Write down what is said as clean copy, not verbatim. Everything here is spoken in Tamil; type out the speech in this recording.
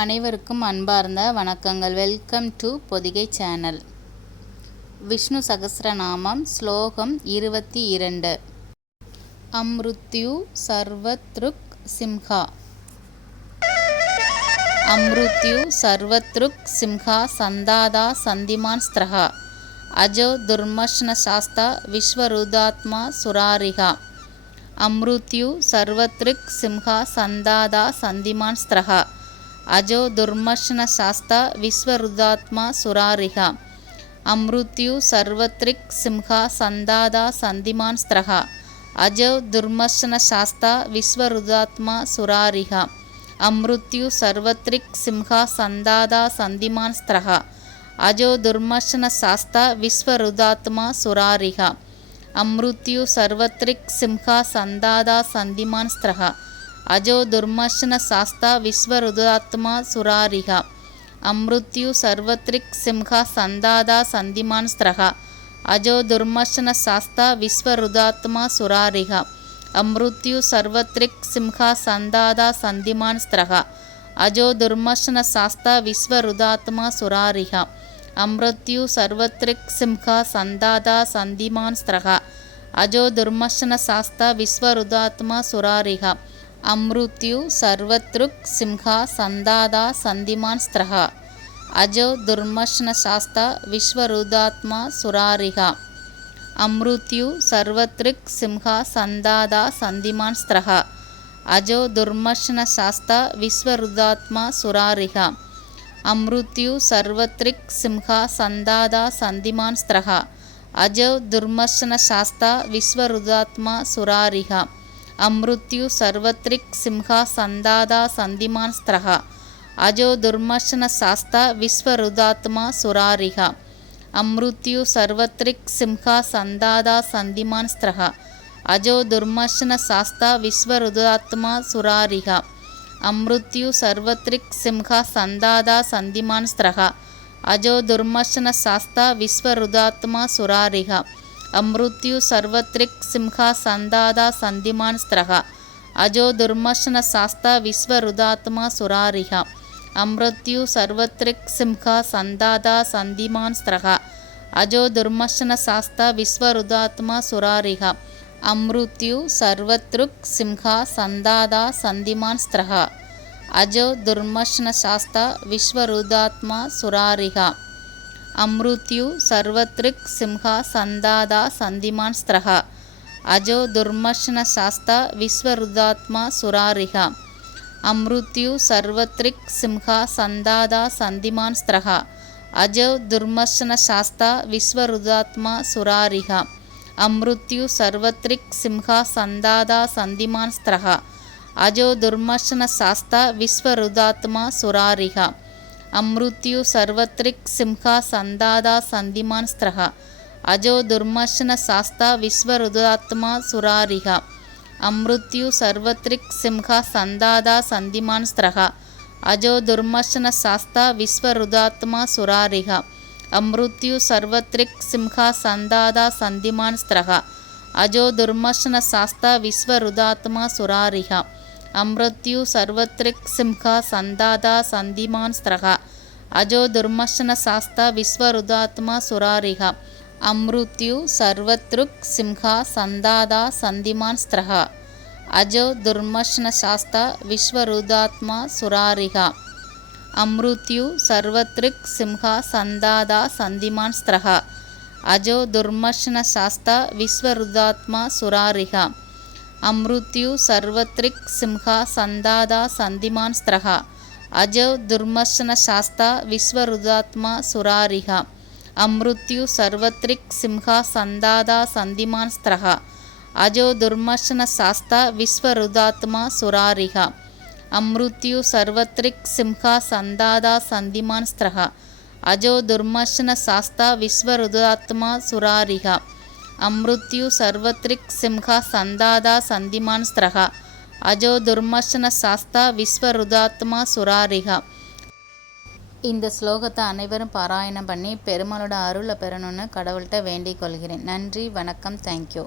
அனைவருக்கும் அன்பார்ந்த வணக்கங்கள். Welcome to Podhigai channel. Vishnu Sahasranamam ஸ்லோகம் 22. அம்ருத்யு சர்வத்ருக் சிம்ஹா. அம்ருத்யு சர்வத்ருக் சிம்ஹா சந்தாதா சந்திமான் ஸ்திரஹா அஜோ துர்மஷ்ண சாஸ்தா விஸ்வருதாத்மா சுராரிஹா. அம்ருத்யு சர்வத்ருக் சிம்ஹா சந்தாதா சந்திமான் ஸ்திரஹா அஜோ துர்மஷ்ண சாஸ்தா விஸ்வருதாத்மா சுராரிஹா. அம்ருத்யு சர்வத்ரிக் சிம்ஹா சந்தாதா சந்திமான் ஸ்திரஹா அஜோ துர்மஷ்ண சாஸ்தா விஸ்வருதாத்மா சுராரிஹா. அம்ருத்யு சர்வத்ரிக் சிம்ஹா சந்தாதா சந்திமான் ஸ்திரஹா அஜோ துர்மஷ்ண சாஸ்தா விஸ்வருதாத்மா சுராரிஹா. அம்ருத்யு சர்வத்ரிக் சிம்ஹா சந்தாதா சந்திமான் ஸ்திரஹா அஜோ துர்மஷ்ண சாஸ்தா விஸ்வருதாத்மா சுராரிஹா. அம்ருத்யு சர்வத்ரிக் சிம்ஹா சந்தாதா சந்திமான் ஸ்திரஹா அஜோ துர்மஷ்ண சாஸ்தா விஸ்வருதாத்மா சுராரிஹா. அம்ருத்யு சர்வத்ரிக் சிம்ஹா சந்தாதா சந்திமான் ஸ்திரஹா அஜோ துர்மஷ்ண சாஸ்தா விஸ்வருதாத்மா சுராரிஹா. அம்ருத்யு சர்வத்ரிக் சிம்ஹா சந்தாதா சந்திமான் ஸ்திரஹா அஜோ துர்மஷ்ண சாஸ்தா விஸ்வருதாத்மா சுராரிஹா. அம்ருத்யு சர்வத்ருக் சிம்ஹா சந்தாதா சந்திமான் ஸ்திரஹா அஜோ துர்மஷ்ண சாஸ்தா விஸ்வருதாத்மா சுராரிஹா. அம்ருத்யு சர்வத்ருக் சிம்ஹா சந்தாதா சந்திமான் ஸ்திரஹா அஜோ துர்மஷ்ண சாஸ்தா விஸ்வருதாத்மா சுராரிஹா. அம்ருத்யு சர்வத்ரிக் சிம்ஹா சந்தாதா சந்திமான் ஸ்திரஹா அஜோ துர்மஷ்ண சாஸ்தா விஸ்வருதாத்மா சுராரிஹா. அம்ருத்யு சர்வத்ரிக் சிம்ஹா சந்தாதா சந்திமான் ஸ்திரஹா அஜோ துர்மஷ்ண சாஸ்தா விஸ்வருதாத்மா சுராரிஹா. அம்ருத்யு சர்வத்ரிக் சிம்ஹா சந்தாதா சந்திமான் ஸ்திரஹா அஜோ துர்மஷ்ண சாஸ்தா விஸ்வருதாத்மா சுராரிஹா. அம்ருத்யு சர்வத்ரிக் சிம்ஹா சந்தாதா சந்திமான் ஸ்திரஹா அஜோ துர்மஷ்ண சாஸ்தா விஸ்வருதாத்மா சுராரிஹா. அம்ருத்யு சர்வத்ரிக் சிம்ஹா சந்தாதா சந்திமான் ஸ்திரஹா அஜோ துர்மஷ்ண சாஸ்தா விஸ்வருதாத்மா சுராரிஹா. அம்ருத்யு சர்வத்ரிக் சிம்ஹா சந்தாதா சந்திமான் ஸ்திரஹா அஜோ துர்மஷ்ண சாஸ்தா விஸ்வருதாத்மா சுராரிஹா. அம்ருத்யு சர்வத்ருக் சிம்ஹா சந்தாதா சந்திமான் ஸ்திரஹா அஜோ துர்மஷ்ண சாஸ்தா விஸ்வருதாத்மா சுராரிஹா. அம்ருத்யு சர்வத்ரிக் சிம்ஹா சந்தாதா சந்திமான் ஸ்திரஹா அஜோ துர்மஷ்ண சாஸ்தா விஸ்வருதாத்மா சுராரிஹா. அம்ருத்யு சர்வத்ரிக் சிம்ஹா சந்தாதா சந்திமான் ஸ்திரஹா அஜோ துர்மஷ்ண சாஸ்தா விஸ்வருதாத்மா சுராரிஹா. அம்ருத்யு சர்வத்ரிக் சிம்ஹா சந்தாதா சந்திமான் ஸ்திரஹா அஜோ துர்மஷ்ண சாஸ்தா விஸ்வருதாத்மா சுராரிஹா. அம்ருத்யு சர்வத்ரிக் சிம்ஹா சந்தாதா சந்திமான் ஸ்திரஹா அஜோ துர்மஷ்ண சாஸ்தா விஸ்வருதாத்மா சுராரிஹா. அம்ருத்யு சர்வத்ரிக் சிம்ஹா சந்தாதா சந்திமான் ஸ்திரஹா அஜோ துர்மஷ்ண சாஸ்தா விஸ்வருதாத்மா சுராரிஹா. அம்ருத்யு சர்வத்ரிக் சிம்ஹா சந்தாதா சந்திமான் ஸ்திரஹா அஜோ துர்மஷ்ண சாஸ்தா விஸ்வருதாத்மா சுராரிஹா. அம்ருத்யு சர்வத்ரிக் சிம்ஹா சந்தாதா சந்திமான் ஸ்திரஹா அஜோ துர்மஷ்ண சாஸ்தா விஸ்வருதாத்மா சுராரிஹா. அம்ருத்யு சர்வத்ருக் சிம்ஹா சந்தாதா சந்திமான் ஸ்திரஹா அஜோ துர்மஷ்ண சாஸ்தா விஸ்வருதாத்மா சுராரிஹா. அம்ருத்யு சர்வத்ரிக் சிம்ஹா சந்தாதா சந்திமான் ஸ்திரஹா அஜோ துர்மஷ்ண சாஸ்தா விஸ்வருதாத்மா சுராரிஹா. அம்ருத்யு சர்வத்ரிக் சிம்ஹா சந்தாதா சந்திமான் ஸ்திரஹா அஜோ துர்மஷ்ண சாஸ்தா விஸ்வருதாத்மா சுராரிஹா. அம்ருத்யு சர்வத்ரிக் சிம்ஹா சந்தாதா சந்திமான் ஸ்திரஹா அஜோ துர்மஷ்ண சாஸ்தா விஸ்வருதாத்மா சுராரிஹா. அம்ருத்யு சர்வத்ரிக் சிம்ஹா சந்தாதா சந்திமான் ஸ்திரஹா அஜோ துர்மஷ்ண சாஸ்தா விஸ்வருதாத்மா சுராரிஹா. அம்ருத்யு சர்வத்ரிக் சிம்ஹா சந்தாதா சந்திமான் ஸ்திரஹா அஜோ துர்மஷ்ண சாஸ்தா விஸ்வருதாத்மா சுராரிஹா. இந்த ஸ்லோகத்தை அனைவரும் பாராயணம் பண்ணி பெருமாளோட அருளை பெறணும்னு கடவுள்கிட்ட வேண்டிக் கொள்கிறேன். நன்றி, வணக்கம், தேங்க்யூ.